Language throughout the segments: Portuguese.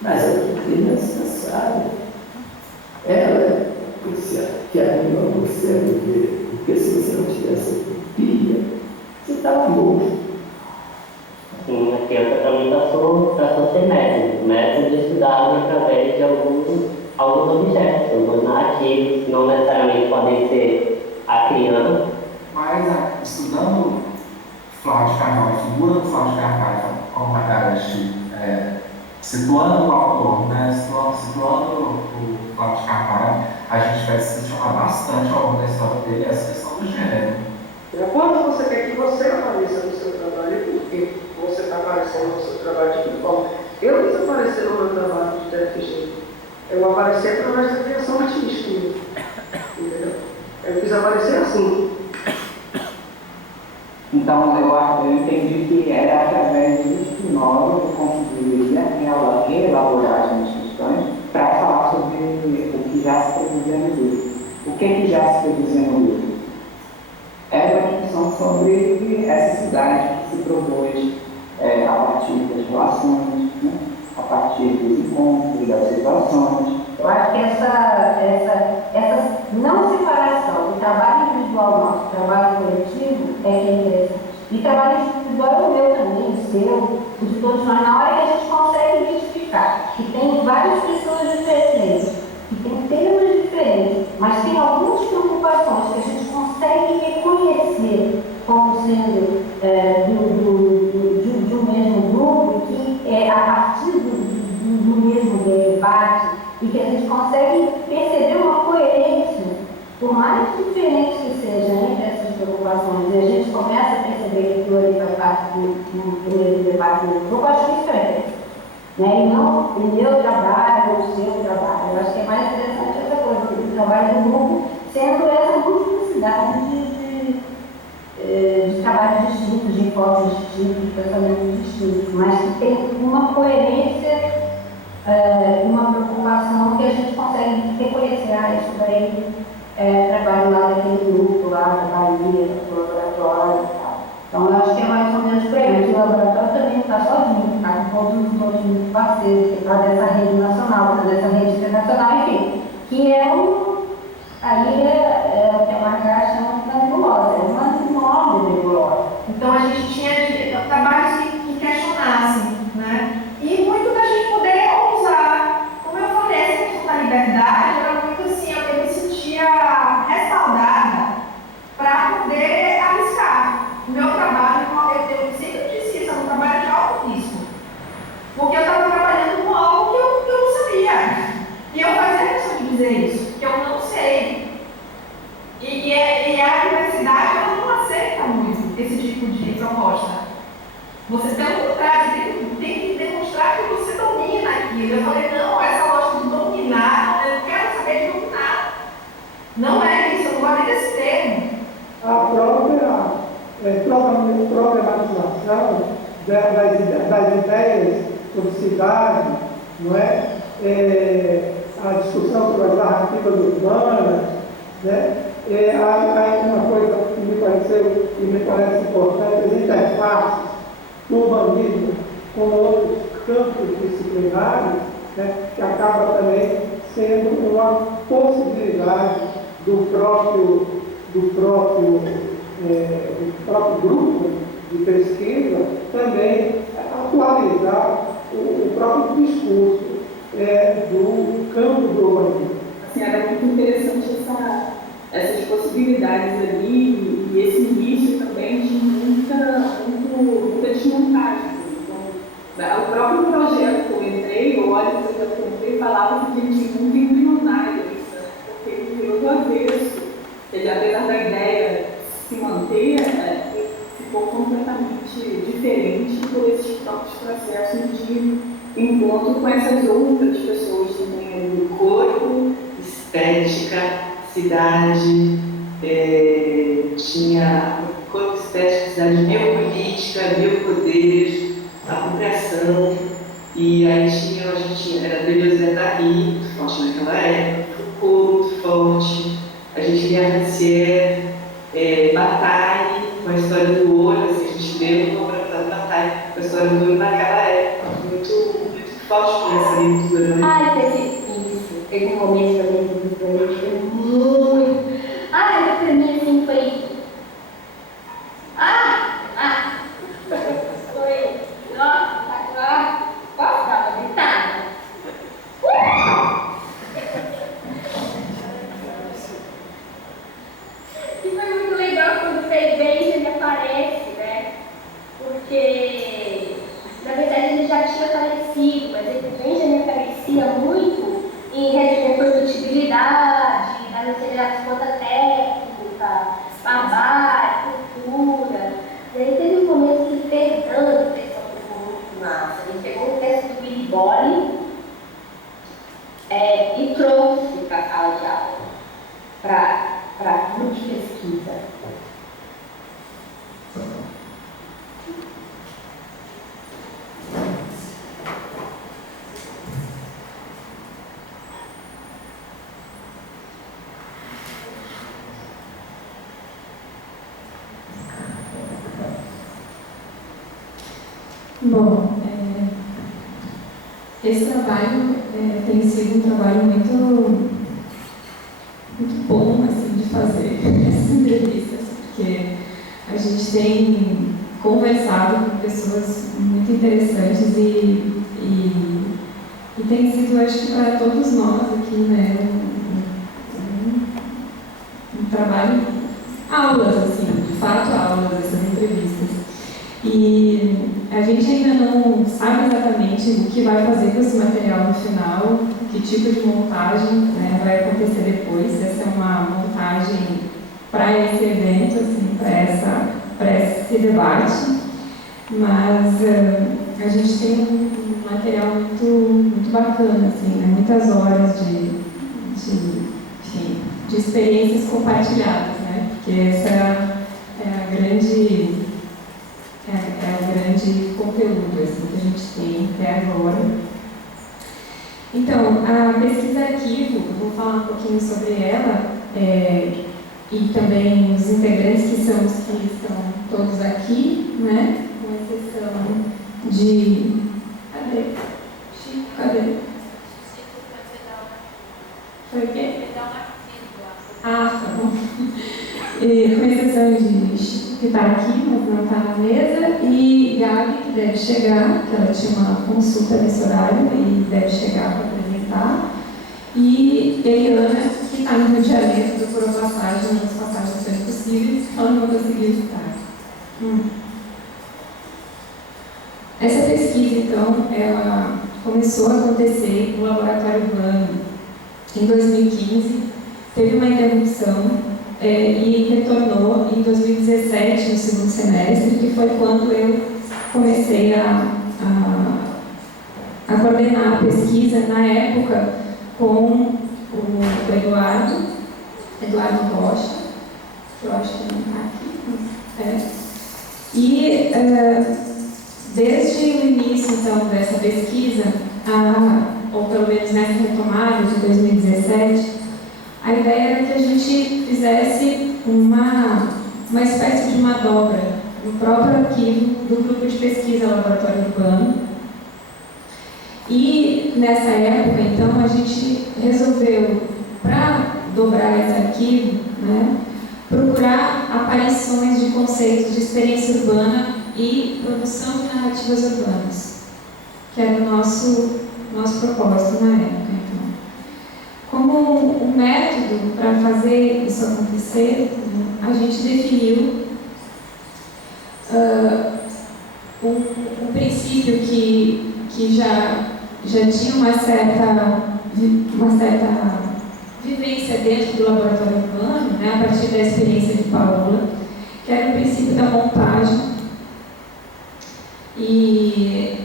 mas é porque é necessário. Ela é que anima você a viver, porque se você não tivesse utopia, você estava morto. Sim, aqui eu também passou a ser método de estudar através de alguns objetos, alguns narrativos, que não necessariamente podem ser a criança. Mas estudando Flávio de Carvalho, a figura do Flávio de Carvalho, como Margarete, situando o autor, né, situando o Flávio de Carvalho, a gente vai se questionar bastante ao longo da história dele essa questão do gênero. Quando você quer que você apareça no seu trabalho, porque você está aparecendo no seu trabalho de que forma? Eu quis aparecer no meu trabalho de DFG. Eu apareci através da criação artística. Entendeu? Eu quis aparecer assim. Então, eu entendi que era através disso que nós conseguiria reelaborar as minhas questões para falar sobre o que já se produzia no livro. O que já se produzia no livro? Era uma discussão sobre essa cidade que se propôs a partir das relações, né? A partir dos encontros, das situações. Eu acho que essa não separação do trabalho individual nosso, do trabalho coletivo, é que é interessante. E trabalho individual é o meu também, o seu, o de todos nós, na hora que a gente consegue identificar que tem várias pessoas diferentes, que tem temas diferentes, mas tem algumas preocupações que a gente consegue reconhecer como sendo de um mesmo grupo, que é a partir do mesmo debate, e que a gente consegue perceber uma coerência, por mais diferente que seja entre essas preocupações, e a gente começa a perceber que aquilo ali faz parte do mesmo debate do grupo, eu acho que isso é, né? E não o meu trabalho ou o seu trabalho. Eu acho que é mais interessante essa coisa, o trabalho do grupo sendo essa multiplicidade de trabalhos distintos, de enfoques distintos, de pensamentos distintos, mas que tem uma coerência, uma preocupação que a gente consegue reconhecer, isso daí trabalho lá daquele grupo, lá da Bahia, do laboratório e tal. Então, eu acho que é mais ou menos por aí. O laboratório também não está sozinho, está com todos os outros muitos parceiros, que está dessa rede nacional, está dessa rede internacional, enfim, que é aí o que a Margareth chama de nebulosa, é uma enorme nebulosa. Então a gente tinha trabalhos que questionassem, né? E muito da gente poder ousar. Como eu falei, essa questão da liberdade era muito assim, eu me sentia respaldada para poder arriscar. O meu trabalho, eu sempre disse isso, é um trabalho de alto risco. Porque eu estava trabalhando com algo que eu não sabia. E eu fazia questão de dizer isso, que eu não sei. E a universidade ela não aceita muito esse tipo de proposta. Você pelo contrário, tem que demonstrar que você domina aquilo. Eu falei, não, essa lógica de dominar, eu não quero saber de dominar. Não é isso, eu não gosto desse termo. A própria problematização das ideias sobre cidade, não é? A discussão sobre as narrativas urbanas, né? Há uma coisa que me parece importante, as interfaces do urbanismo com outros campos disciplinares, né? Que acaba também sendo uma possibilidade do próprio grupo de pesquisa também atualizar o próprio discurso do campo do urbanismo. Assim, era muito interessante essas possibilidades ali e esse início também de muita desmontagem. Então, o próprio projeto que eu entrei, o óleo que eu entrei, falava que ele tinha muito embrionário, né? Porque ele virou do avesso. Ele, apesar da ideia se manter, ficou completamente diferente por esses próprios processos de encontro com essas outras pessoas também, do corpo, estética, cidade, tinha corpo, estética, cidade, biopolítica, biopoderes, apropriação, e aí a gente tinha, era Deleuze e Guattari, muito forte naquela época, Foucault, muito forte, a gente lia Rancière, Bataille, com a história do olho, assim, a gente leu o laboratório Bataille, com a história do olho naquela época, muito Gosto dessa leitura, né? Ai, teve um momento também do livro que foi muito. Ai, pra mim assim foi. Foi. Nossa, posso dar uma gritada? E foi muito legal quando o Benjamin aparece, né? Porque, na verdade, ele já tinha aparecido, mas o Benjamin aparecia muito em rede de reprodutibilidade, nas acelerações de conta técnica, trabalho, cultura. E aí teve um momento que ele pegando o texto muito massa. Ele pegou o texto do Billy Bolly e trouxe para a sala de aula, para grupo de pesquisa. Bom, esse trabalho tem sido um trabalho muito bom assim, de fazer essas entrevistas, porque a gente tem conversado com pessoas muito interessantes e tem sido, acho que para todos nós aqui, né, um trabalho, aulas, assim, de fato aulas, essas entrevistas. E a gente ainda não sabe exatamente o que vai fazer com esse material no final, que tipo de montagem, né, vai acontecer depois. Essa é uma montagem para esse evento, assim, para esse debate. Mas a gente tem um material muito bacana, assim, né, muitas horas de experiências compartilhadas, né, porque essa é o grande conteúdo assim, que a gente tem até agora. Então, a pesquisa arquivo, eu vou falar um pouquinho sobre ela, e também os integrantes que estão todos aqui, né, com exceção de... Cadê? Chico, cadê? Foi o quê? Ah, tá bom. Com exceção de Chico, que está aqui, mas não está na mesa, e Gabi, que deve chegar, que ela tinha uma consulta nesse horário e deve chegar para apresentar, e Eliana, que está no Rio de Janeiro, procurou passagem, nas passagens são impossíveis, ela não conseguiu estar. Essa pesquisa, então, ela começou a acontecer no Laboratório Urbano em 2015, teve uma interrupção, e retornou em 2017, no segundo semestre, que foi quando eu comecei a coordenar a pesquisa, na época, com o Eduardo Rocha, que eu acho que não está aqui, e desde o início, então, dessa pesquisa, ou pelo menos nessa retomada de 2017, a ideia era que a gente fizesse uma espécie de uma dobra no próprio arquivo do grupo de pesquisa Laboratório Urbano. E nessa época, então, a gente resolveu, para dobrar esse arquivo, né, procurar aparições de conceitos de experiência urbana e produção de narrativas urbanas, que era o nosso propósito na época. Como um método para fazer isso acontecer, a gente definiu um princípio que já tinha uma certa vivência dentro do laboratório urbano, né, a partir da experiência de Paola, que era o princípio da montagem. E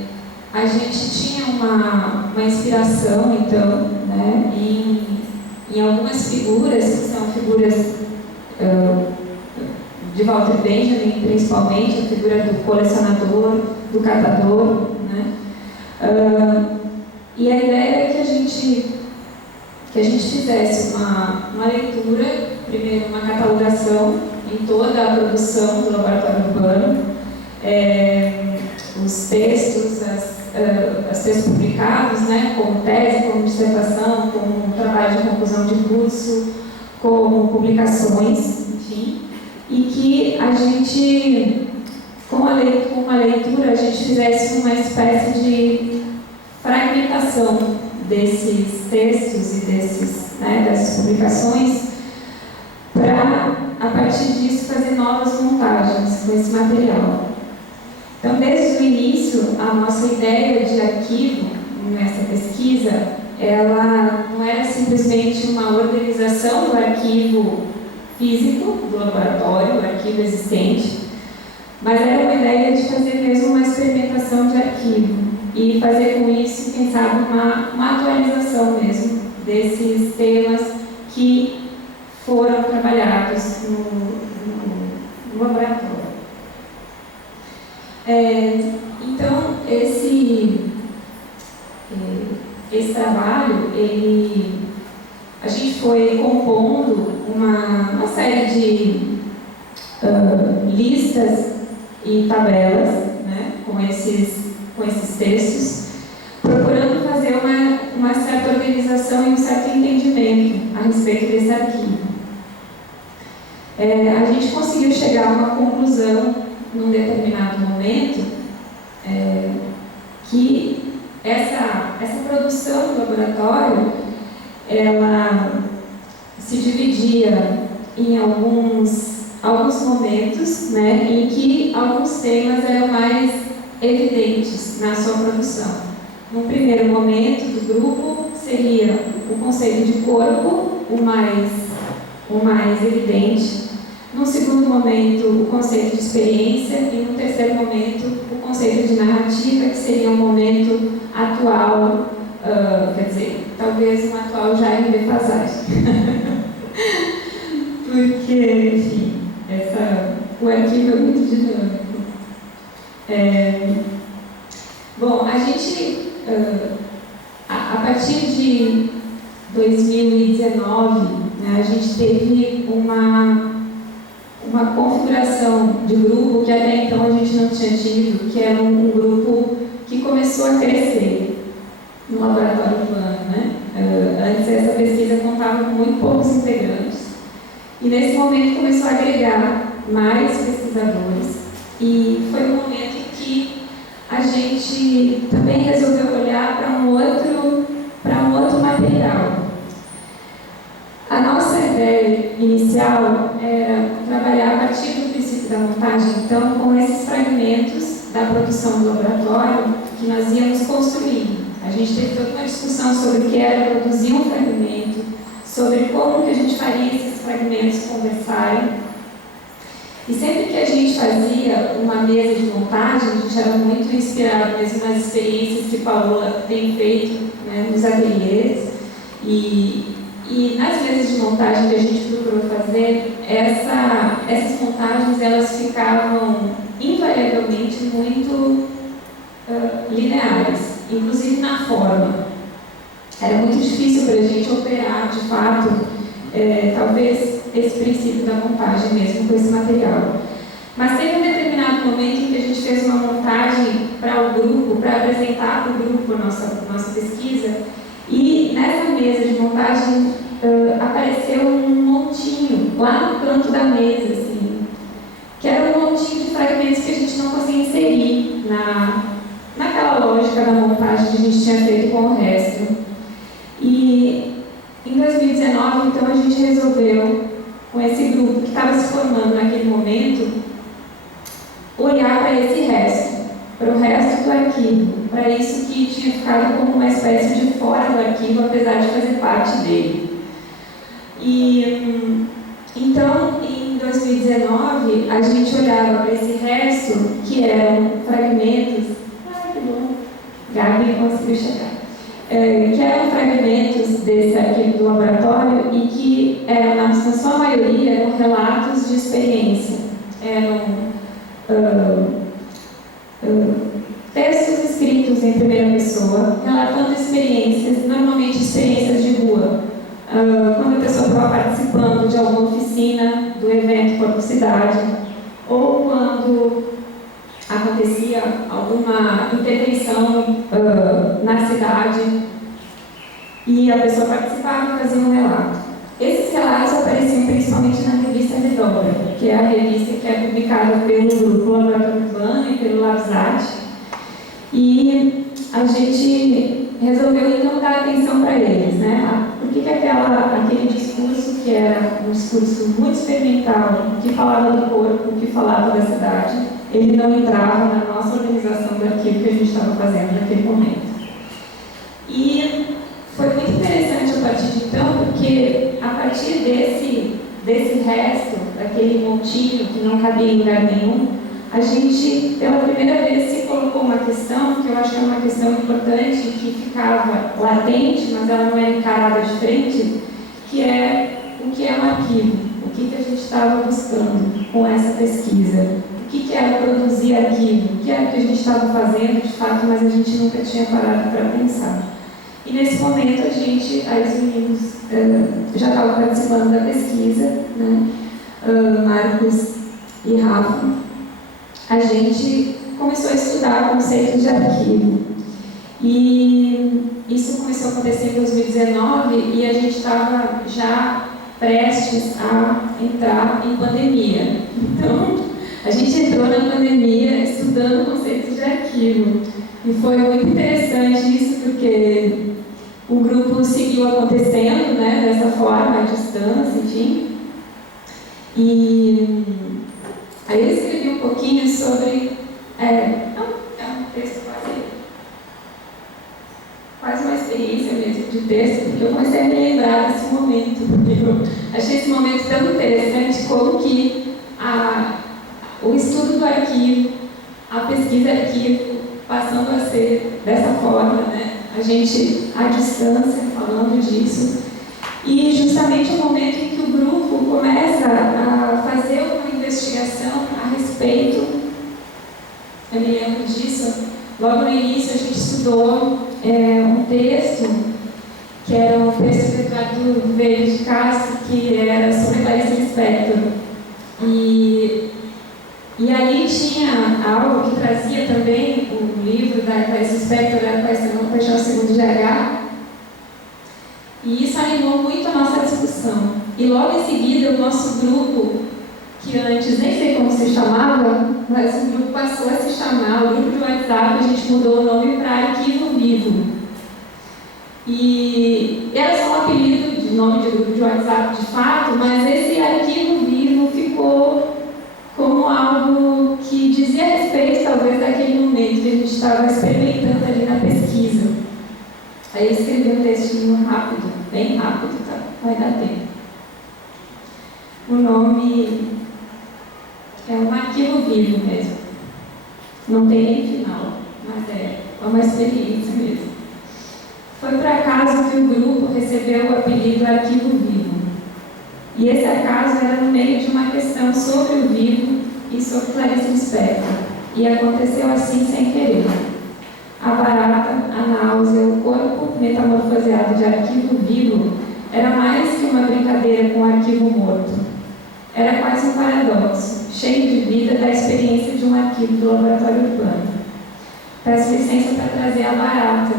a gente tinha uma inspiração, então, né, em algumas figuras, que são figuras de Walter Benjamin, principalmente, a figura do colecionador, do catador, né? E a ideia é que a gente fizesse uma leitura, primeiro uma catalogação em toda a produção do laboratório urbano, os textos, textos publicados, né, como tese, como dissertação, como trabalho de conclusão de curso, como publicações, enfim, e que a gente, com uma leitura, a gente fizesse uma espécie de fragmentação desses textos e dessas publicações, para, a partir disso, fazer novas montagens com esse material. Então, desde o início, a nossa ideia de arquivo nessa pesquisa, ela não era simplesmente uma organização do arquivo físico do laboratório, do arquivo existente, mas era uma ideia de fazer mesmo uma experimentação de arquivo e fazer com isso, quem sabe, uma atualização mesmo desses temas que foram trabalhados no laboratório. Então, esse trabalho, a gente foi compondo uma série de listas e tabelas, né, com esses textos, procurando fazer uma certa organização e um certo entendimento a respeito desse arquivo. A gente conseguiu chegar a uma conclusão num determinado momento que essa produção do laboratório, ela se dividia em alguns momentos, né, em que alguns temas eram mais evidentes na sua produção. No primeiro momento do grupo seria o conceito de corpo, o mais evidente. No segundo momento, o conceito de experiência, e no terceiro momento, o conceito de narrativa, que seria um momento atual, quer dizer, talvez um atual já em defasagem. Porque, enfim, o arquivo é muito dinâmico. Bom, a gente, a partir de 2019, né, a gente teve uma configuração de grupo que até então a gente não tinha tido, que era um grupo que começou a crescer no laboratório urbano, né? Antes essa pesquisa contava com muito poucos integrantes e nesse momento começou a agregar mais pesquisadores e foi um momento em que a gente também resolveu olhar para um outro material. A nossa ideia inicial era trabalhar a partir do princípio da montagem, então, com esses fragmentos da produção do laboratório que nós íamos construindo. A gente teve toda uma discussão sobre o que era produzir um fragmento, sobre como que a gente faria esses fragmentos conversarem. E sempre que a gente fazia uma mesa de montagem, a gente era muito inspirado mesmo nas experiências que Paola tem feito, né, nos ateliês. E nas mesas de montagem que a gente procurou fazer, essas montagens elas ficavam invariavelmente muito lineares, inclusive na forma. Era muito difícil para a gente operar, de fato, talvez esse princípio da montagem mesmo com esse material. Mas teve um determinado momento em que a gente fez uma montagem para o grupo, para apresentar para o grupo a nossa pesquisa, e nessa mesa de montagem apareceu um montinho lá no canto da mesa, assim, que era um montinho de fragmentos que a gente não conseguia inserir naquela lógica da montagem que a gente tinha feito com o resto. E em 2019, então, a gente resolveu, com esse grupo que estava se formando naquele momento, olhar para esse resto, para o resto do arquivo, para isso que tinha ficado como uma espécie de fora do arquivo, apesar de fazer parte dele. E então, em 2019, a gente olhava para esse resto, que eram fragmentos. Ai, que bom! Gabi conseguiu chegar. Que eram fragmentos desse arquivo do laboratório e que eram, na sua maioria, eram relatos de experiência. Eram textos escritos em primeira pessoa, relatando experiências, normalmente experiências de rua. Quando a pessoa estava participando de alguma oficina do evento Corpo Cidade, ou quando acontecia alguma intervenção obesidade, e a pessoa participava e fazia um relato. Esses relatos apareciam principalmente na revista Redobra, que é a revista que é publicada pelo Grupo Laboratório Urbano e pelo LabSat, e a gente resolveu então dar atenção para eles, né? Por que aquele discurso, que era um discurso muito experimental, que falava do corpo, que falava da cidade, ele não entrava na nossa organização daquilo que a gente estava fazendo naquele momento. E foi muito interessante a partir de então, porque a partir desse resto, daquele montinho que não cabia em lugar nenhum, a gente, pela primeira vez, se colocou uma questão, que eu acho que é uma questão importante, que ficava latente, mas ela não era encarada de frente, que é o que é um arquivo, o que a gente estava buscando com essa pesquisa, o que era produzir arquivo, o que era que a gente estava fazendo, de fato, mas a gente nunca tinha parado para pensar. E nesse momento, aí os meninos já estavam participando da pesquisa, né? Marcos e Rafa, a gente começou a estudar conceitos de arquivo. E isso começou a acontecer em 2019 e a gente estava já prestes a entrar em pandemia. Então, a gente entrou na pandemia estudando conceitos de arquivo. E foi muito interessante isso, porque o grupo seguiu acontecendo, né, dessa forma, à distância, enfim. E aí eu escrevi um pouquinho sobre... é um texto quase uma experiência mesmo de texto, porque eu comecei a me lembrar desse momento, porque eu achei esse momento tão interessante como que o estudo do arquivo, a pesquisa arquivo, passando a ser dessa forma, né? A gente à distância falando disso, e justamente o momento em que o grupo começa a fazer uma investigação a respeito, eu me lembro disso, logo no início a gente estudou um texto, que era um texto do Eduardo Verde de Castro, que era sobre Clarice Lispector, e ali tinha algo que trazia também o livro da Clarice Lispector, A Paixão Segundo GH, e isso animou muito a nossa discussão. E logo em seguida o nosso grupo, que antes nem sei como se chamava, mas o grupo passou a se chamar, o grupo de WhatsApp, a gente mudou o nome para Arquivo Vivo. E era só um apelido de nome de grupo de WhatsApp de fato, mas esse Arquivo Vivo ficou como algo que dizia respeito, talvez, daquele momento que a gente estava experimentando ali na pesquisa. Aí eu escrevi um textinho rápido, bem rápido, tá? Vai dar tempo. O nome é um arquivo vivo mesmo. Não tem nem final, mas é uma experiência mesmo. Foi por acaso que o grupo recebeu o apelido Arquivo Vivo. E esse acaso era no meio de uma questão sobre o vivo e sobre Clarice Lispector. E aconteceu assim sem querer. A barata, a náusea, o corpo metamorfoseado de arquivo vivo era mais que uma brincadeira com o arquivo morto. Era quase um paradoxo, cheio de vida da experiência de um arquivo do laboratório urbano. Peço licença para trazer a barata,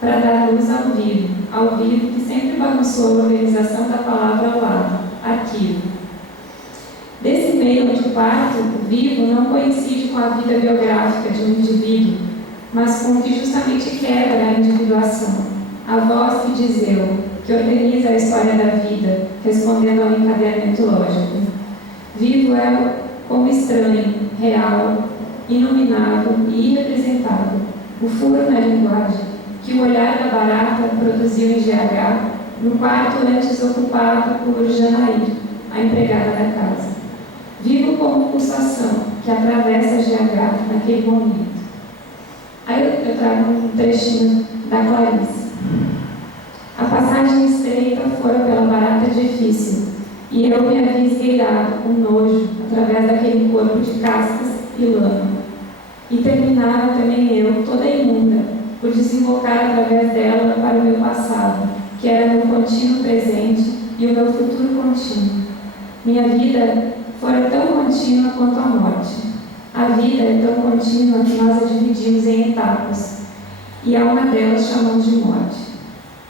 para dar luz ao vivo que sempre bagunçou a organização da palavra ao lado, arquivo. Desse meio onde parto, o vivo não coincide com a vida biográfica de um indivíduo, mas com o que justamente quebra a individuação, a voz que diz eu, que organiza a história da vida, respondendo ao encadeamento lógico. Vivo é como estranho, real, inominável e irrepresentável, o furo na linguagem, que o olhar da barata produziu em GH, no quarto antes ocupado por Janaí, a empregada da casa. Vivo como pulsação que atravessa GH naquele momento. Aí eu trago um trechinho da Clarice. A passagem estreita fora pela barata difícil, e eu me havia esgueirado com nojo através daquele corpo de cascas e lama. E terminava também eu, toda imunda, por desembocar através dela para o meu passado, que era meu contínuo presente e o meu futuro contínuo. Minha vida fora tão contínua quanto a morte. A vida é tão contínua que nós a dividimos em etapas. e a uma delas chamamos de morte.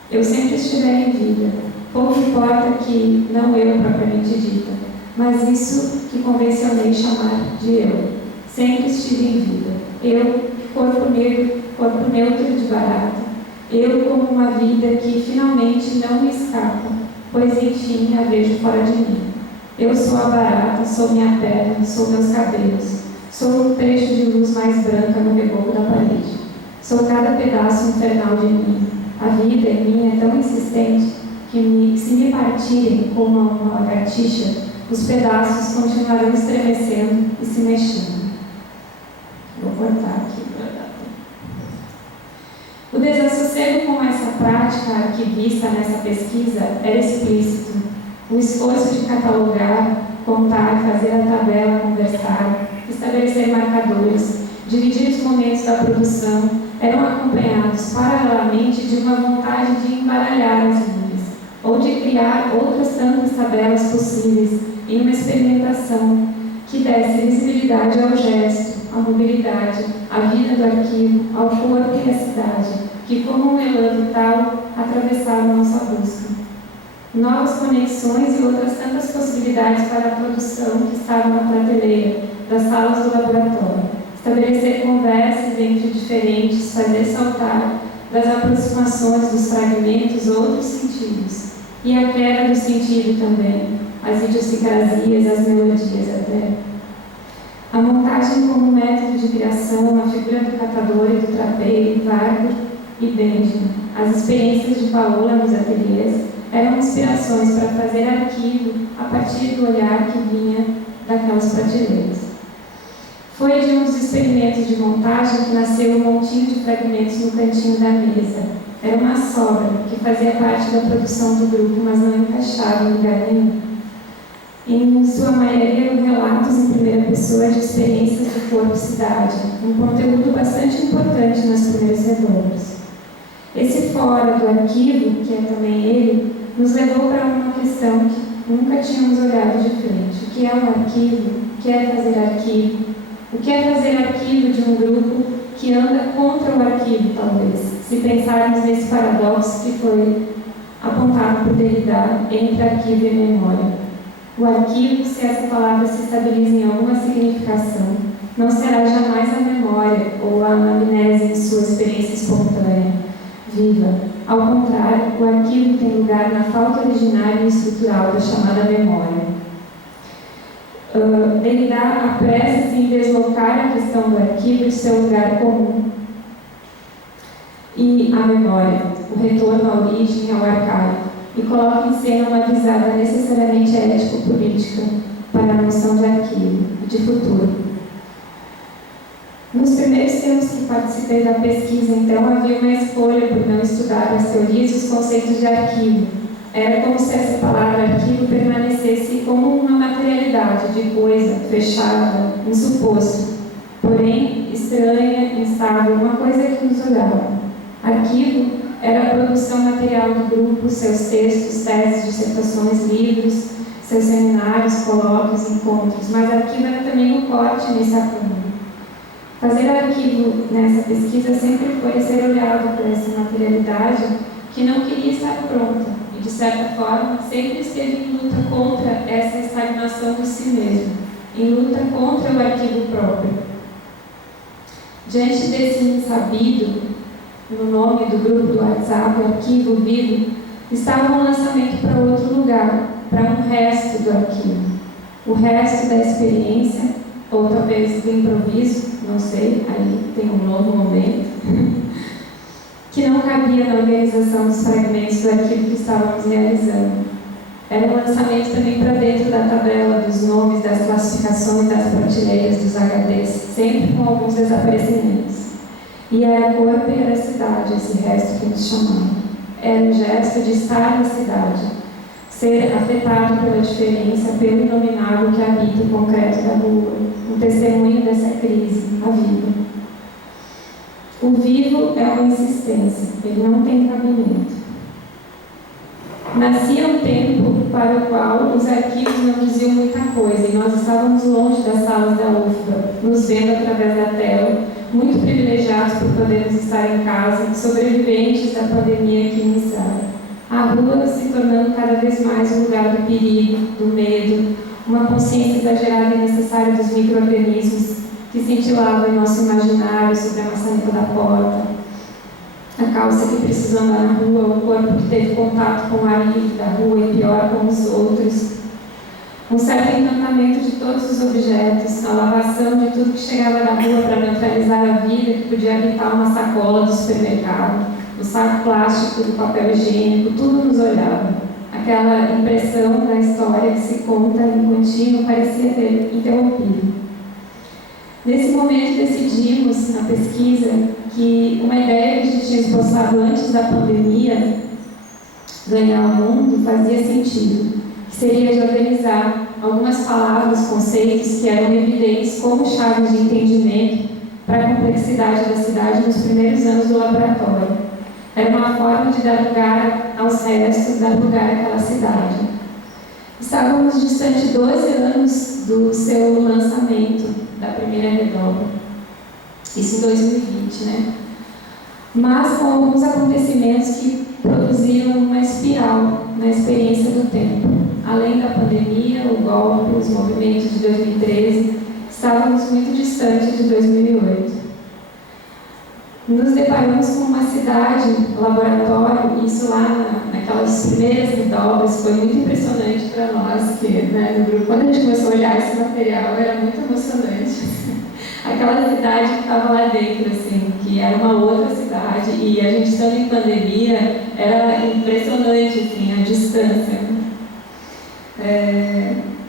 Eu sempre estiver em vida, pouco importa que não eu propriamente dita, mas isso que convencionei chamar de eu. Sempre estive em vida. Eu, corpo neutro de barata. Eu como uma vida que finalmente não me escapa, pois enfim a vejo fora de mim. Eu sou a barata, sou minha perna, sou meus cabelos. Sou um trecho de luz mais branca no reboco da parede. Sou cada pedaço infernal de mim. A vida em mim é tão insistente que se me partirem como uma lagartixa, os pedaços continuarão estremecendo e se mexendo. Vou cortar aqui para dar tempo. O desassossego com essa prática arquivista nessa pesquisa era explícito. O esforço de catalogar, contar, fazer a tabela, conversar, estabelecer marcadores, dividir os momentos da produção, eram acompanhados paralelamente de uma vontade de embaralhar as linhas, ou de criar outras tantas tabelas possíveis em uma experimentação que desse visibilidade ao gesto, à mobilidade, à vida do arquivo, ao corpo e à cidade, que como um elan vital atravessavam nossa busca. Novas conexões e outras tantas possibilidades para a produção que estavam na prateleira das salas do laboratório. Estabelecer conversas entre diferentes, fazer saltar das aproximações dos fragmentos outros sentidos. E a queda do sentido também, as idiosincrasias, as melodias até. A montagem como método de criação, a figura do catador e do trapeiro, Wagner e Benjamin, as experiências de Paola nos ateliês, eram inspirações para fazer arquivo a partir do olhar que vinha daquelas prateleiras. Foi de um dos experimentos de montagem que nasceu um montinho de fragmentos no cantinho da mesa. Era uma sobra que fazia parte da produção do grupo, mas não encaixava em lugar nenhum. Em sua maioria, eram relatos em primeira pessoa de experiências do corpo cidade, um conteúdo bastante importante nas primeiras redondas. Esse fora do arquivo, que é também ele, nos levou para uma questão que nunca tínhamos olhado de frente. O que é um arquivo? O que é fazer arquivo? O que é fazer arquivo de um grupo que anda contra o arquivo, talvez, se pensarmos nesse paradoxo que foi apontado por Derrida entre arquivo e memória. O arquivo, se essa palavra se estabiliza em alguma significação, não será jamais a memória ou a anamnese em sua experiência espontânea, viva. Ao contrário, o arquivo tem lugar na falta originária e estrutural da chamada memória. Derrida apressa-se em deslocar a questão do arquivo de seu lugar comum e a memória, o retorno à origem, ao arcaico, e coloca em cena uma visada necessariamente ético-política para a noção de arquivo e de futuro. Nos primeiros tempos que participei da pesquisa, então, havia uma escolha por não estudar as teorias e os conceitos de arquivo. Era como se essa palavra arquivo permanecesse como uma materialidade de coisa fechada, um suposto, porém estranha, instável, uma coisa que nos olhava. Arquivo era a produção material do grupo, seus textos, teses, dissertações, livros, seus seminários, colóquios, encontros, mas arquivo era também um corte nesse acúmulo. Fazer arquivo nessa pesquisa sempre foi ser olhado por essa materialidade que não queria estar pronta e, de certa forma, sempre esteve em luta contra essa estagnação de si mesmo, em luta contra o arquivo próprio. Diante desse insabido, no nome do grupo do WhatsApp, Arquivo Vivo, estava um lançamento para outro lugar, para um resto do arquivo. O resto da experiência, ou talvez do improviso, não sei, aí tem um novo momento, que não cabia na organização dos fragmentos do arquivo que estávamos realizando. Era um lançamento também para dentro da tabela dos nomes, das classificações, das prateleiras, dos HDs, sempre com alguns desaparecimentos. E era corpo e era cidade, esse resto que nos chamava. Era um gesto de estar na cidade, ser afetado pela diferença, pelo inominável que habita o concreto da rua, um testemunho dessa crise, a vida. O vivo é uma insistência, ele não tem cabimento. Nascia um tempo para o qual os arquivos não diziam muita coisa e nós estávamos longe das salas da UFBA, nos vendo através da tela, muito privilegiados por podermos estar em casa, sobreviventes da pandemia que iniciara. A rua se tornando cada vez mais um lugar do perigo, do medo, uma consciência exagerada e necessária dos micro-organismos que cintilavam em nosso imaginário sobre a maçaneta da porta, a calça que precisa andar na rua, o corpo que teve contato com o ar livre da rua e pior com os outros. Um certo encantamento de todos os objetos, a lavação de tudo que chegava da rua para neutralizar a vida que podia habitar uma sacola do supermercado, o saco plástico do papel higiênico, tudo nos olhava. Aquela impressão da história que se conta em contínuo parecia ter interrompido. Nesse momento decidimos, na pesquisa, que uma ideia que a gente tinha esboçado antes da pandemia ganhar o mundo fazia sentido, que seria de organizar algumas palavras, conceitos que eram evidentes como chaves de entendimento para a complexidade da cidade nos primeiros anos do laboratório. Era uma forma de dar lugar aos restos, dar lugar àquela cidade. Estávamos distante de 12 anos do seu lançamento, da primeira redobra. Isso em 2020, né? Mas com alguns acontecimentos que produziram uma espiral na experiência do tempo. Além da pandemia, o golpe, os movimentos de 2013, estávamos muito distantes de 2008. Nos deparamos com uma cidade, laboratório, e isso lá naquelas primeiras redobras foi muito impressionante para nós, que no grupo, quando a gente começou a olhar esse material, era muito emocionante. Aquela cidade que estava lá dentro, assim, que era uma outra cidade, e a gente estando em pandemia, era impressionante, assim, a distância.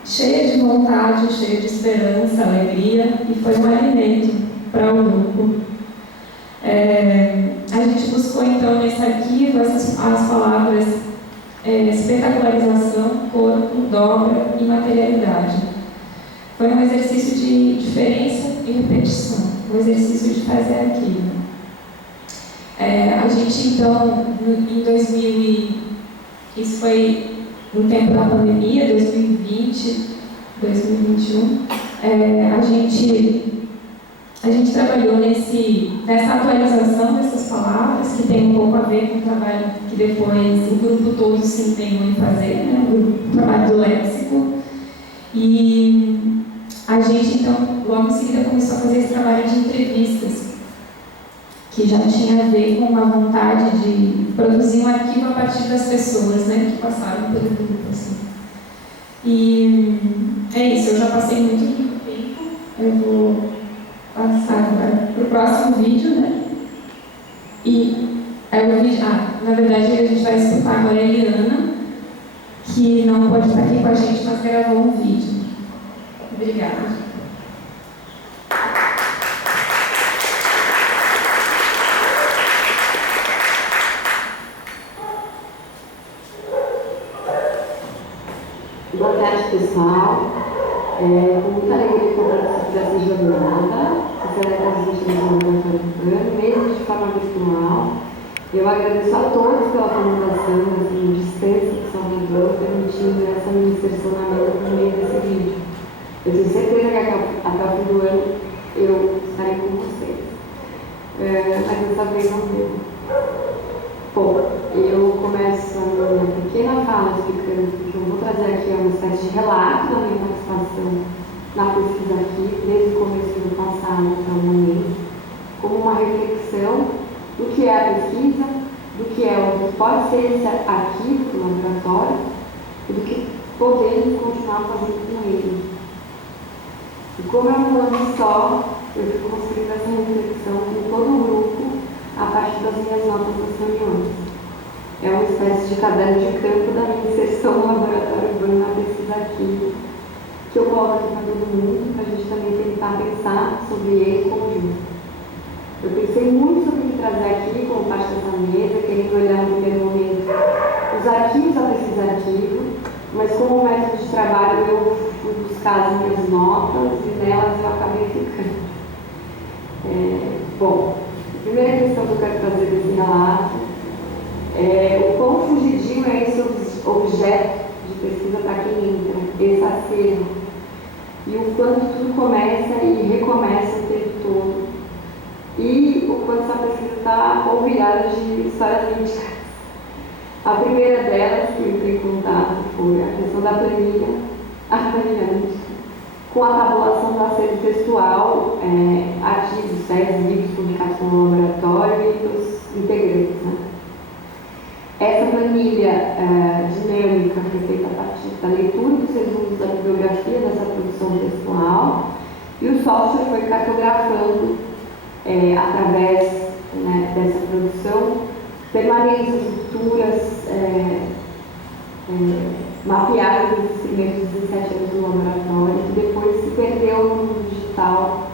Cheia de vontade, cheia de esperança, alegria, e foi um alimento para o grupo. A gente buscou então nesse arquivo as palavras espetacularização, corpo, dobra e materialidade. Foi um exercício de diferença e repetição, um exercício de fazer arquivo. A gente então, em 2000, isso foi no tempo da pandemia, 2020, 2021, a gente trabalhou nessa atualização dessas palavras, que tem um pouco a ver com o trabalho que depois o grupo todo se empenhou em fazer, né? O trabalho do léxico. E a gente, então, logo em seguida começou a fazer esse trabalho de entrevistas, que já tinha a ver com uma vontade de produzir um arquivo a partir das pessoas, né, que passaram pelo grupo. Assim. E é isso, eu já passei muito tempo, eu vou passar agora para o próximo vídeo, né? E o vídeo, na verdade a gente vai escutar agora a Eliana, que não pode estar aqui com a gente, mas gravou um vídeo. Obrigada. Boa tarde, pessoal. Com muita alegria que eu participo dessa jornada, que será transmitida no Laboratório Urbano, mesmo de forma virtual. Eu agradeço a todos pela comunicação, assim, distância de Salvador, permitindo essa minha inserção na mesa por meio desse vídeo. Eu tenho certeza que até o fim do ano eu estarei com vocês. Mas dessa vez não deu. Bom, eu começo a minha pequena fala explicando que eu vou trazer aqui uma espécie de relato da minha participação na pesquisa aqui, desde o começo do passado até o momento, como uma reflexão do que é a pesquisa, do que é o que pode ser esse arquivo do laboratório e do que podemos continuar fazendo com ele. E como é um ano só, eu fui construindo essa reflexão com todo o grupo a partir das minhas notas das reuniões. É uma espécie de caderno de campo da minha inserção no Laboratório Urbano na pesquisa aqui, que eu coloco aqui para todo mundo, para a gente também tentar pensar sobre ele em conjunto. Eu pensei muito sobre o que trazer aqui como parte dessa mesa, querendo olhar no primeiro momento os arquivos da pesquisa arquivo, mas como método de trabalho eu fui buscar as minhas notas e nelas eu acabei ficando. Bom, a primeira questão que eu quero trazer desse relato é o quão fugidio é esse objeto de pesquisa para quem entra, esse acervo, e o quanto tudo começa e recomeça o tempo todo, e o quanto essa pesquisa está polvilhada de histórias míticas. A primeira delas que eu entrei em contato foi a questão da planilha, com a tabulação do acervo textual, artigos, teses, livros publicados no laboratório e dos integrantes. Né? Essa planilha dinâmica foi feita a partir da leitura dos resumos da bibliografia dessa produção textual, e o software foi cartografando, através, né, dessa produção, permanências, rupturas, mapeadas nos primeiros 17 anos do laboratório, que depois se perdeu no mundo digital,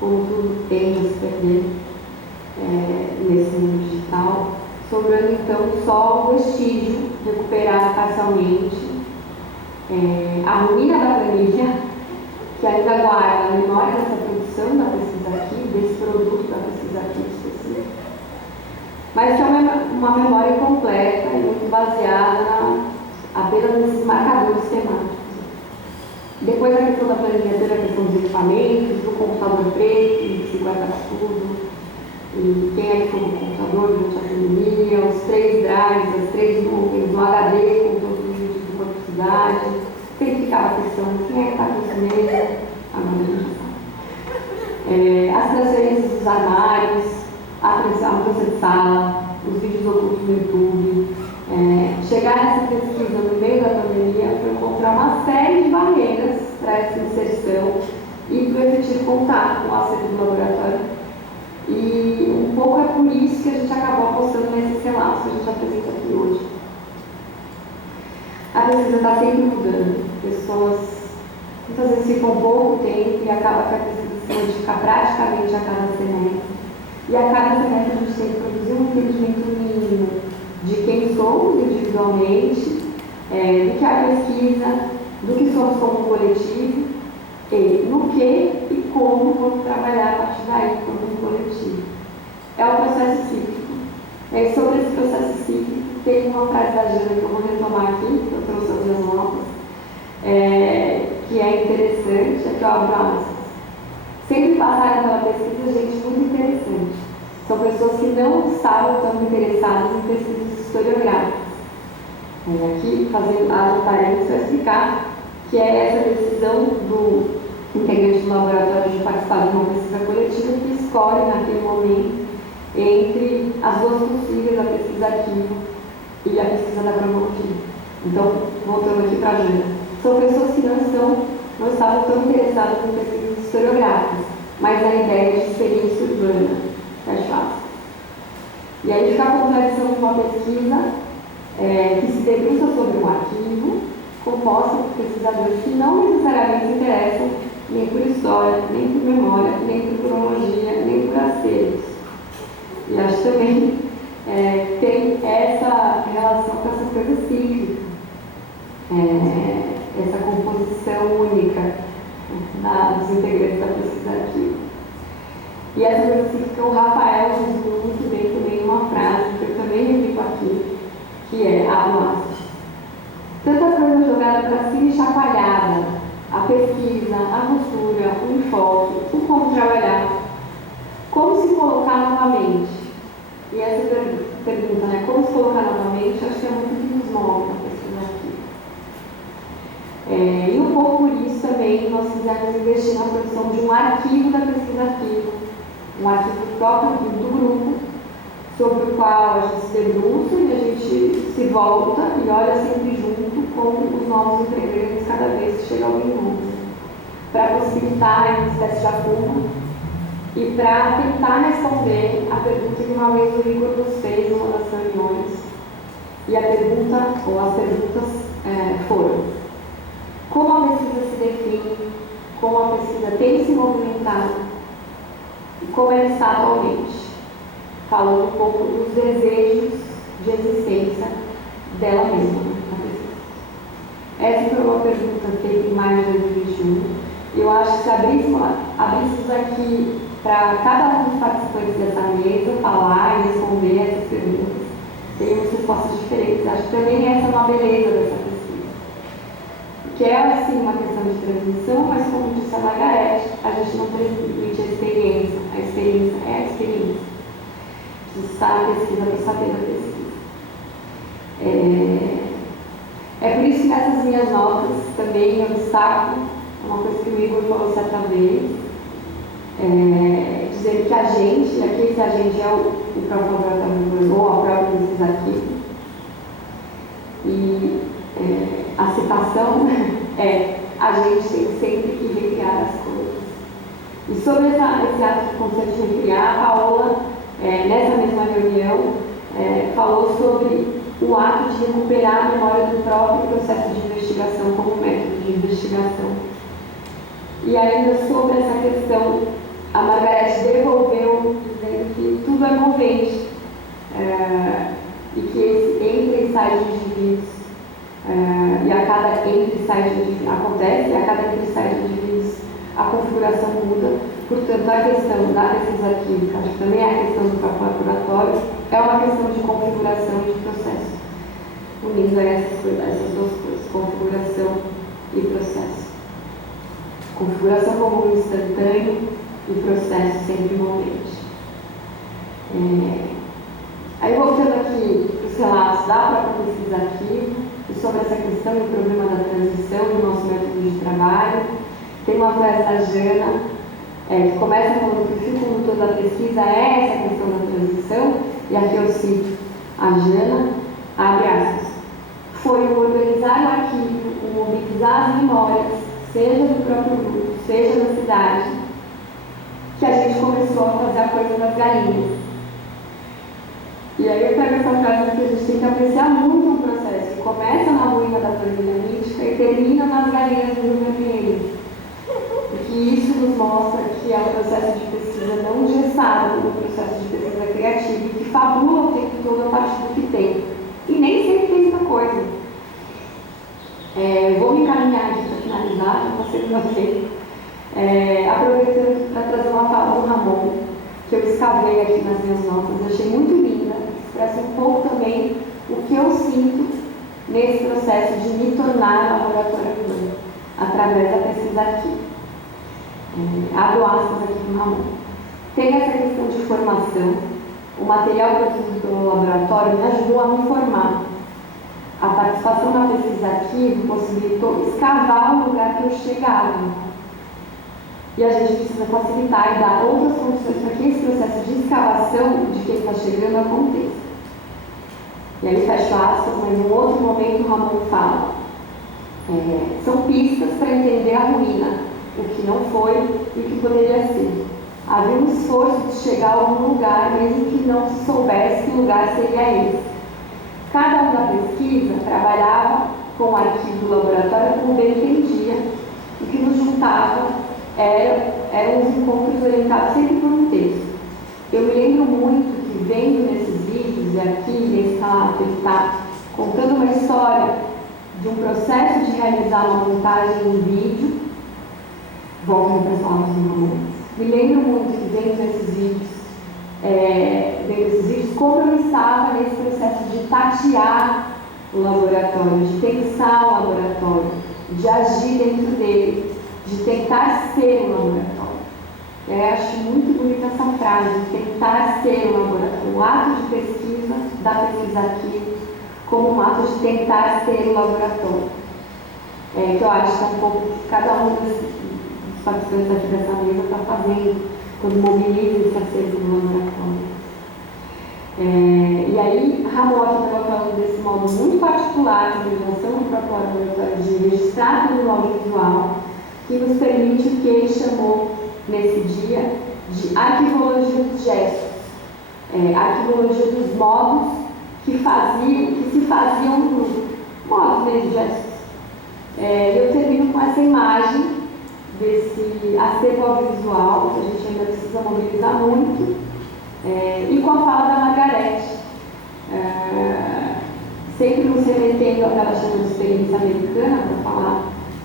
como tudo tende a se perder nesse mundo digital, sobrando então só o vestígio recuperado parcialmente, a ruína da planilha, que ainda guarda a memória dessa produção da pesquisa aqui, desse produto da pesquisa aqui específico, mas que é uma memória incompleta e muito baseada apenas nesses marcadores temáticos. Depois da questão da planilha, teve a questão dos equipamentos, do computador preto, que se guarda tudo, e quem é que foi o computador durante a pandemia, os 3 drives, as 3 nuvens, o HD com todos os vídeos de quanticidade, sempre ficava a questão, quem é que está com esse mesmo? Agora a gente sabe. As transferências dos armários, a mudança de sala, os vídeos ocultos no YouTube. Chegar nessa pesquisa no meio da pandemia foi encontrar uma série de barreiras para essa inserção e para o efetivo contato com o acervo do laboratório. E um pouco é por isso que a gente acabou apostando nesses relatos que a gente apresenta aqui hoje. A pesquisa está sempre mudando. Pessoas muitas vezes ficam pouco tempo e acaba que a pesquisa se modifica praticamente a cada semestre. E a cada semestre a gente tem que produzir um entendimento mínimo de quem somos individualmente, do que é a pesquisa, do que somos como coletivo, e no que e como vamos trabalhar a partir daí como um coletivo. É um processo cíclico. Sobre esse processo cíclico, tem uma frase da Jana que eu vou retomar aqui, que eu trouxe as minhas notas, que é interessante, que eu abro aspas. Sempre passaram pela pesquisa gente muito interessante. São pessoas que não estavam tão interessadas em pesquisas historiográficas. Aqui, fazendo a parênteses para explicar que é essa decisão do integrante do laboratório de participar de uma pesquisa coletiva que escolhe, naquele momento, entre as duas possíveis, a pesquisa arquivo e a pesquisa da cronologia. Então, voltando aqui para a Jana, são pessoas que não estavam tão interessadas em pesquisas historiográficas, mas na ideia de experiência urbana. Fecha aspas. E aí fica a contradição de uma pesquisa que se debruça sobre um arquivo, composta por pesquisadores que não necessariamente se interessam nem por história, nem por memória, nem por cronologia, nem por acervos. E acho que também tem essa relação com essa coisa cíclica, essa composição única dos integrantes da pesquisa arquivo. E essa coisa cíclica, o Rafael usou muito bem também uma frase, que eu também repito aqui, que é, abro aspas, tanta coisa jogada para cima e chacoalhada, a pesquisa, a postura, o enfoque, o como trabalhar, como se colocar novamente. E essa pergunta, né, como se colocar novamente, acho que é muito que nos move na pesquisa aqui. E um pouco por isso também nós quisemos investir na produção de um arquivo da pesquisa arquivo, um arquivo próprio do grupo, sobre o qual a gente se debruça e a gente se volta e olha sempre junto com os novos integrantes cada vez que chega alguém novo, para possibilitar uma espécie de acúmulo e para tentar responder a pergunta que uma vez o Igor nos fez numa das reuniões. E a pergunta, ou as perguntas foram: como a pesquisa se define, como a pesquisa tem se movimentado e como ela está atualmente, falando um pouco dos desejos de existência dela mesma, na pesquisa. Essa foi uma pergunta feita em maio de 2021. Eu acho que se abríssemos aqui para cada um dos participantes dessa mesa falar e responder essas perguntas, teríamos respostas diferentes. Acho que também essa é uma beleza dessa pesquisa. Que é, sim, uma questão de transmissão, mas, como disse a Margarete, a gente não transmite a experiência experiência é a experiência. Precisa estar na pesquisa para saber da pesquisa. É por isso que nessas minhas notas também eu destaco uma coisa que o Igor falou certa vez, dizendo que a gente, aqui esse agente é o próprio laboratório ou a própria pesquisa aqui, e a citação é: a gente tem sempre que recriar as coisas. E sobre esse ato constante de recriar, a Paola, nessa mesma reunião, falou sobre o ato de recuperar a memória do próprio processo de investigação como método de investigação. E ainda sobre essa questão, a Margareth devolveu dizendo que tudo é movente, e que esse entra e sai de indivíduos, e a cada entra e sai de indivíduos acontece, e a cada entra e sai de indivíduos a configuração muda. Portanto, a questão da pesquisa química, acho que também a questão do próprio laboratório, é uma questão de configuração e de processo, unindo essas duas coisas, configuração e processo. Configuração como um instantâneo e processo sempre movente. Aí, voltando aqui para os relatos da própria pesquisa arquivo, e sobre essa questão e o problema da transição do nosso método de trabalho, tem uma frase da Jana, que começa falando que o fio condutor da pesquisa é essa questão da transição, e aqui eu cito a Jana, abre aspas: foi o organizar o arquivo, o mobilizar as memórias, seja do próprio grupo, seja da cidade, que a gente começou a fazer a coisa das galinhas. E aí eu pego essa frase que a gente tem que apreciar muito o processo, que começa na ruína da família mítica e termina nas galinhas do Rio Vermelho. E isso nos mostra que é um processo de pesquisa não engessado, um processo de pesquisa criativa, e que fabula o tempo todo a partir do que tem. E nem sempre tem muita coisa. Vou me encaminhar aqui para finalizar, já vou segunda-feira, aproveitando para trazer uma fala do Ramon, que eu escavei aqui nas minhas notas, eu achei muito linda, expressa um pouco também o que eu sinto nesse processo de me tornar laboratório urbano, através da pesquisa aqui. Abro aspas aqui para o Ramon. Tem essa questão de formação. O material produzido pelo laboratório me ajudou a me formar. A participação na pesquisa arquivo possibilitou escavar o lugar que eu chegava. E a gente precisa facilitar e dar outras condições para que esse processo de escavação de quem está chegando aconteça. E aí fecho aspas, mas em um outro momento o Ramon fala: são pistas para entender a ruína, o que não foi e o que poderia ser. Havia um esforço de chegar a algum lugar, mesmo que não se soubesse que lugar seria esse. Cada um da pesquisa trabalhava com o arquivo do laboratório como bem entendia. O que nos juntava eram os encontros orientados sempre por um texto. Eu me lembro muito que, vendo nesses vídeos, e aqui nesse relato ele está contando uma história de um processo de realizar uma montagem em vídeo. Volto para as palavras do Ramon. Me lembro muito que, vendo esses vídeos, como eu estava nesse processo de tatear o laboratório, de pensar o laboratório, de agir dentro dele, de tentar ser um laboratório. Eu acho muito bonita essa frase, de tentar ser um laboratório. O ato de pesquisa, da pesquisa aqui, como um ato de tentar ser um laboratório. Que eu acho que é um pouco que cada um dos participantes aqui dessa mesa está fazendo, quando mobiliza esse acervo do laboratório. E aí, Ramon aqui estava falando desse modo muito particular de organização do próprio laboratório, de registrar tudo no audiovisual, que nos permite o que ele chamou nesse dia de arquivologia dos gestos, arquivologia dos modos que se faziam no grupo, modos mesmo, gestos. Eu termino com essa imagem desse acervo audiovisual, que a gente ainda precisa mobilizar muito, e com a fala da Margareth, sempre nos remetendo ao que ela chama de experiência americana, para falar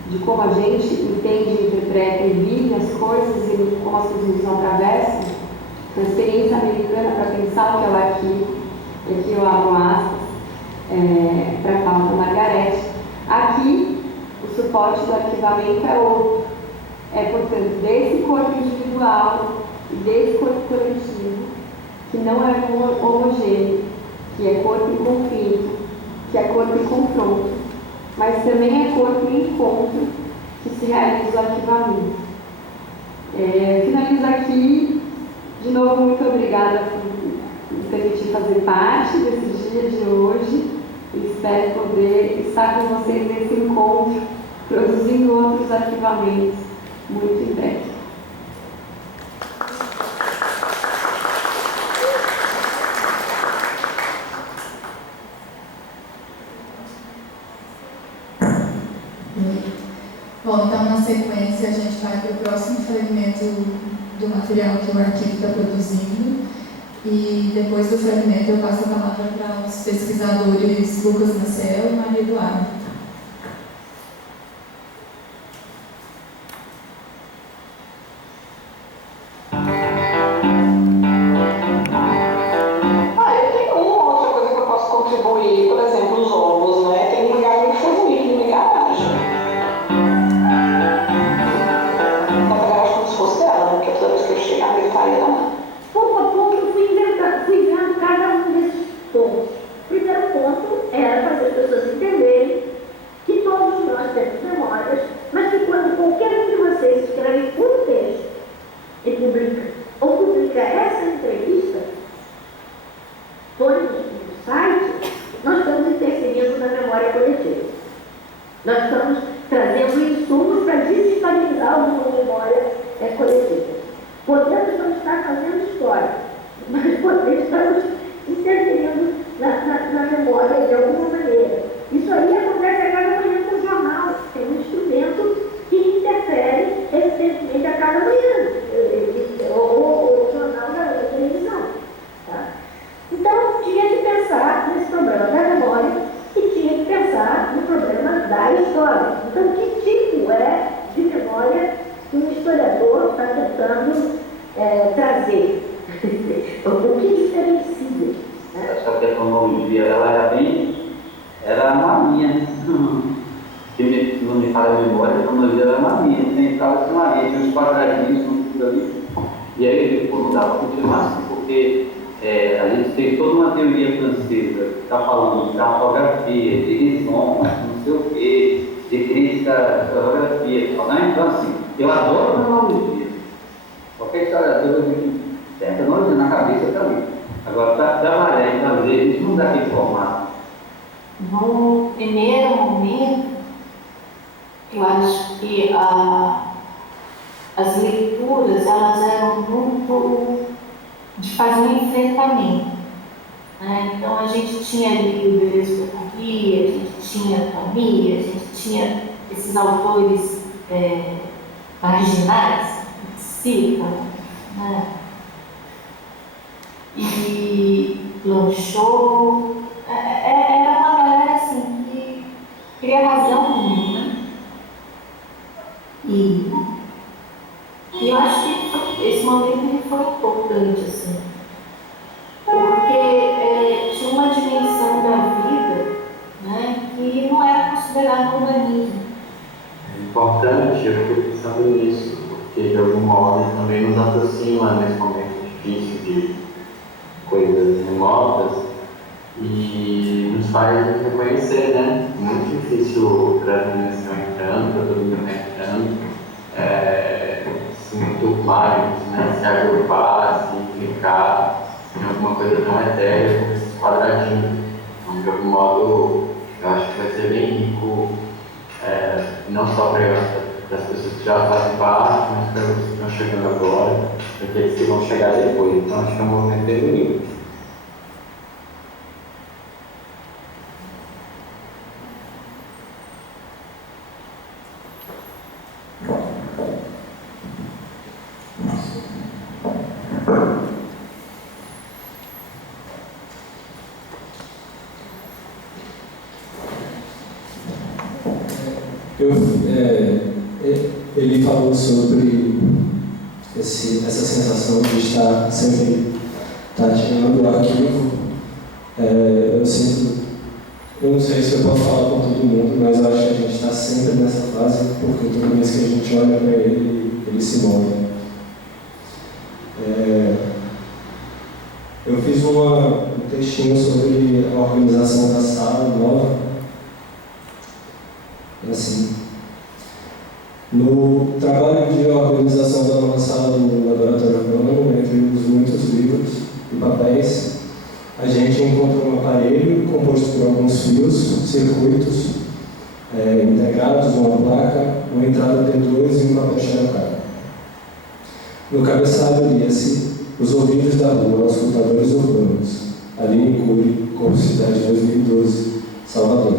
de como a gente entende, interpreta e vive as coisas e como as coisas nos atravessam. Então, a experiência americana para pensar o que é o arquivo, e aqui eu abro aspas para a fala da Margareth. Aqui, o suporte do arquivamento é outro. Portanto, desse corpo individual e desse corpo coletivo, que não é homogêneo, que é corpo em conflito, que é corpo em confronto, mas também é corpo em encontro, que se realiza o arquivamento. Finalizo aqui. De novo, muito obrigada por me permitir fazer parte desse dia de hoje e espero poder estar com vocês nesse encontro, produzindo outros arquivamentos muito em breve. Bom, então na sequência a gente vai para o próximo fragmento do material que o arquivo está produzindo e depois do fragmento eu passo a palavra para os pesquisadores Lucas Maciel e Maria Eduarda. Eu tenho uma outra coisa que eu posso contribuir, por exemplo, os ovos, né? Tem um lugar muito favorito na minha garagem. Na garagem como se fosse dela, né? Porque toda vez que eu chegava, ele faria lá. Pouco a pouco eu fui vendo cada um desses pontos. O primeiro ponto era fazer as pessoas entenderem que todos nós temos memórias, mas que quando qualquer um de vocês escreve um texto e publica essa entrevista, põe no site, nós estamos interferindo na memória coletiva. Nós estamos trazendo insumos para desestabilizar uma memória coletiva. Podemos não estar fazendo história, mas estamos interferindo na memória de alguma maneira. Isso aí acontece a cada manhã com o jornal, tem um instrumento que interfere, evidentemente, a cada manhã, ou o jornal da televisão. Tá? Então, tinha que pensar nesse problema da memória e tinha que pensar no problema da história. Então, que tipo de memória que um historiador está tentando trazer? O que diferencia? Essa tecnologia, ela era uma linha. Se não me falha a memória, a tecnologia era uma linha. Tentava ser uma linha, tinha uns quadradinhos, tudo ali. E aí, não dava para continuar assim, porque a gente tem toda uma teoria francesa que está falando de cartografia, de rissons, não sei o quê, de crítica de historiografia. Então, assim, eu adoro tecnologia. Qualquer historiador que tem a tecnologia na cabeça está ali. Agora, para trabalhar e fazer, isso não dá aquele formato. No primeiro momento, eu acho que as leituras, elas eram muito de fazer um enfrentamento. Né? Então, a gente tinha ali o Deleuze, a gente tinha Camus, a gente tinha esses autores marginais, Sica, né? E Blanchot, era uma galera assim que queria razão no mundo, né? E eu acho que esse momento ele foi importante, assim, porque tinha uma dimensão da vida, né, que não era considerada humanismo. É importante, eu fiquei pensando nisso, porque de algum modo também nos aproxima nesse momento difícil de coisas remotas e nos faz reconhecer, né? Muito difícil para a dimensão entrando, para todo mundo entrando, se enturmarem, né? Se agrupar, se implicar em alguma coisa tão etérea como esses quadradinhos. Então, de algum modo, eu acho que vai ser bem rico, não só para as pessoas que já fazem parte, mas para vocês que estão chegando agora, para aqueles que vão chegar depois. Então, acho que é um movimento bem bonito. Ele falou sobre essa sensação de estar sempre tateando o arquivo. Eu sinto, eu não sei se eu posso falar com todo mundo, mas eu acho que a gente está sempre nessa fase, porque toda vez que a gente olha para ele, ele se move. eu fiz um textinho sobre a organização da sala nova. Assim, no trabalho de organização da nova sala do Laboratório Urbano, entre os muitos livros e papéis, a gente encontrou um aparelho composto por alguns fios, circuitos integrados, uma placa, uma entrada P2 e um papel xerocado. No cabeçalho lia-se Os Ouvidos da Rua aos Escutadores Urbanos, Aline Cury, Corpo Cidade 2012, Salvador.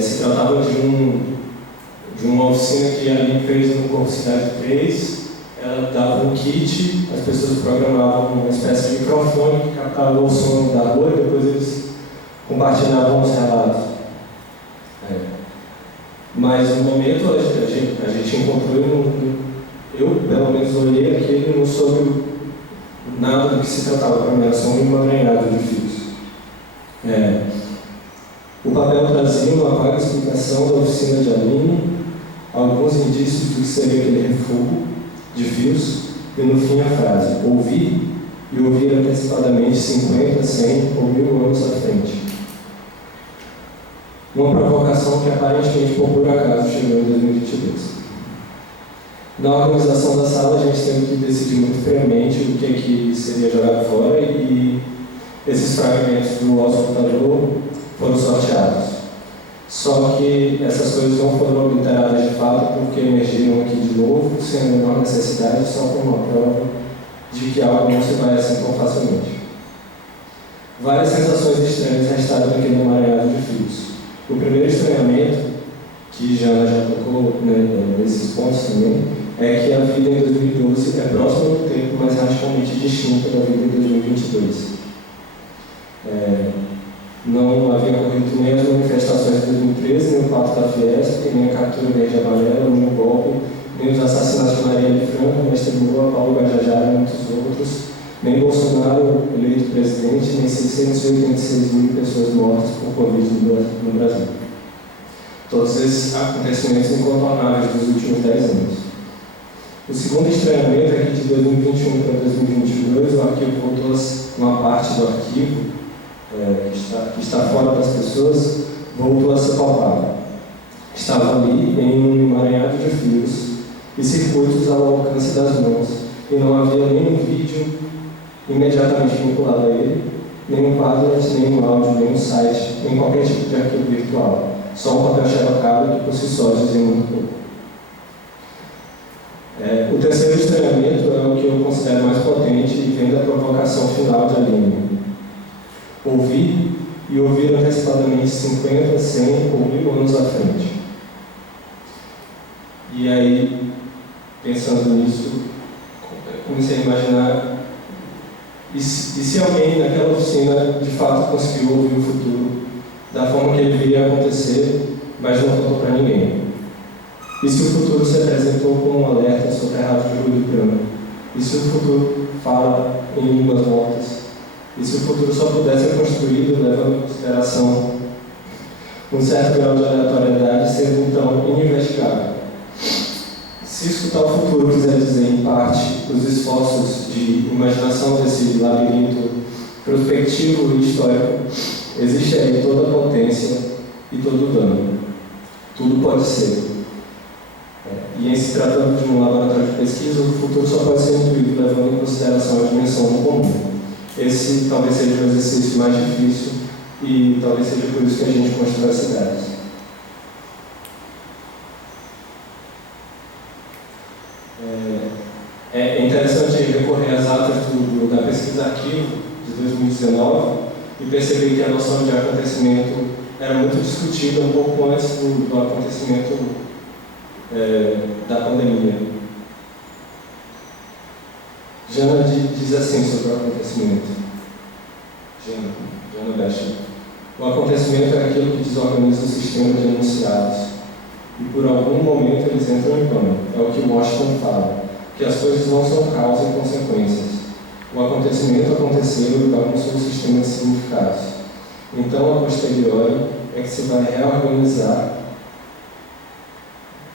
Se tratava de uma oficina que a Aline fez no Corpo Cidade 3. Ela dava um kit, as pessoas programavam uma espécie de microfone que captava o som da rua e depois eles compartilhavam os relatos. Mas no momento a gente encontrou, eu pelo menos olhei aquilo e não soube nada do que se tratava, para mim era só um emaranhado de fios. O papel trazia uma vaga explicação da oficina de Aline, alguns indícios do que seria aquele refúgio de fios, e no fim a frase, ouvir e ouvir antecipadamente 50, 100 ou 1000 anos à frente. Uma provocação que aparentemente por puro acaso chegou em 2022. Na organização da sala a gente teve que decidir muito friamente o que seria jogado fora e esses fragmentos do auscultador foram sorteados. Só que essas coisas não foram obliteradas de fato porque emergiram aqui de novo, sem a menor necessidade, só como uma prova de que algo não se vai assim tão facilmente. Várias sensações estranhas restaram naquele emaranhado de fios. O primeiro estranhamento, que Jana já tocou nesses pontos também, é que a vida em 2012 é próxima do tempo, mas radicalmente distinta da vida em 2022. Não havia ocorrido nem as manifestações de 2013, nem o pacto da Fiesp, nem a captura verde e amarela, nem o golpe, nem os assassinatos de Marielle Franco, Mestre Lula, Paulo Guajajara e muitos outros, nem Bolsonaro eleito presidente, nem 686 mil pessoas mortas por Covid no Brasil. Todos esses acontecimentos incontornáveis dos últimos 10 anos. O segundo estranhamento é que de 2021 para 2022 o arquivo voltou uma parte do arquivo que está fora das pessoas, voltou a ser palpável. Estava ali em um emaranhado de fios e circuitos ao alcance das mãos, e não havia nenhum vídeo imediatamente vinculado a ele, nenhum Padlet, nenhum áudio, nenhum site, nem qualquer tipo de arquivo virtual. Só um papel xerocado que por si só dizia muito pouco. O terceiro estranhamento é o que eu considero mais potente e vem da provocação final de Aline. Ouvir e ouvir antecipadamente 50, 100 ou 1000 anos à frente. E aí, pensando nisso, comecei a imaginar e se alguém naquela oficina de fato conseguiu ouvir o futuro da forma que ele viria acontecer, mas não contou para ninguém. E se o futuro se apresentou como um alerta sobre a rádio de ruído plano? E se o futuro fala em línguas mortas? E se o futuro só pudesse ser construído levando em consideração um certo grau de aleatoriedade, sendo então ininvestigável? Se escutar o futuro quiser dizer, em parte, os esforços de imaginação desse labirinto prospectivo e histórico, existe aí toda a potência e todo o dano. Tudo pode ser. E em se tratando de um laboratório de pesquisa, o futuro só pode ser intuído levando em consideração a dimensão do comum. Esse talvez seja o exercício mais difícil e talvez seja por isso que a gente constrói cidades. É interessante recorrer às atas da pesquisa arquivo de 2019 e perceber que a noção de acontecimento era muito discutida um pouco antes do acontecimento da pandemia. Jana diz assim sobre o acontecimento. Jana Becher. O acontecimento é aquilo que desorganiza o sistema de enunciados. E por algum momento eles entram em pânico. É o que Washington fala, que as coisas não são causa e consequências. O acontecimento aconteceu e bagunçou o sistema de significados. Então, a posteriori, é que se vai reorganizar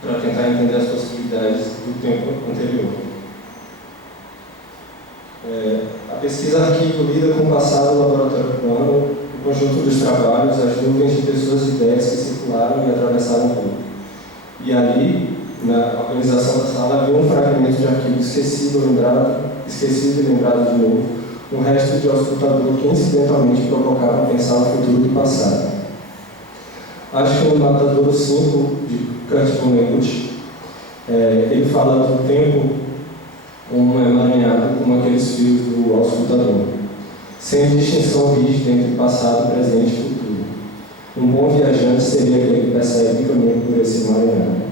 para tentar entender as possibilidades do tempo anterior. A pesquisa arquivo lida com o passado do laboratório urbano, o conjunto dos trabalhos, as nuvens de pessoas e ideias que circularam e atravessaram o mundo. E ali, na organização da sala, havia um fragmento de arquivo esquecido e lembrado de novo, um resto de auscultador que incidentalmente provocava pensar o futuro do passado. Acho que no Matadouro 5, de Kurt Vonnegut, ele fala do tempo como emaranhado como aqueles fios do auscultador, sem distinção rígida entre passado, presente e futuro. Um bom viajante seria aquele que percebe o caminho por esse emaranhado.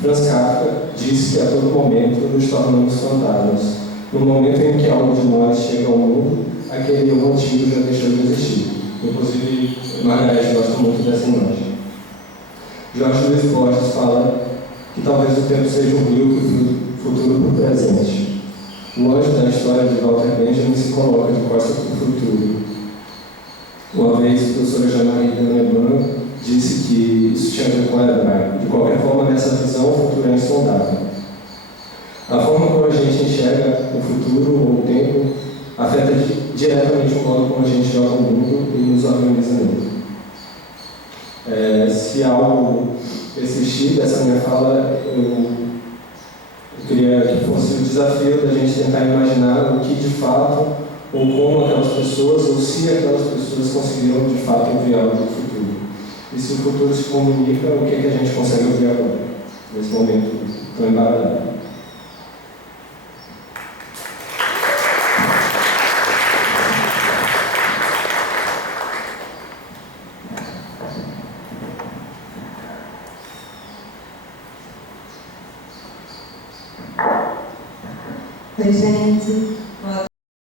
Franz Kafka disse que a todo momento nos tornamos fantasmas. No momento em que algo de nós chega ao mundo, aquele eu antigo já deixou de existir. Inclusive, Margareth gosta muito dessa imagem. Jorge Luiz Borges fala que talvez o tempo seja um rio que o futuro para o presente. O anjo da história de Walter Benjamin se coloca de costas para o futuro. Uma vez, a professora Jean-Marie Deneban disse que isso tinha a ver com o hebraico. De qualquer forma, nessa visão, o futuro é insondável. A forma como a gente enxerga o futuro ou o tempo afeta diretamente o modo como a gente joga o mundo e nos organiza nele. Se algo persistir dessa minha fala, eu queria que fosse o desafio da gente tentar imaginar o que de fato, ou como aquelas pessoas, ou se aquelas pessoas conseguiram de fato ouvir algo do futuro. E se o futuro se comunica, o que a gente consegue ouvir agora, nesse momento tão embaralhado. Oi, gente.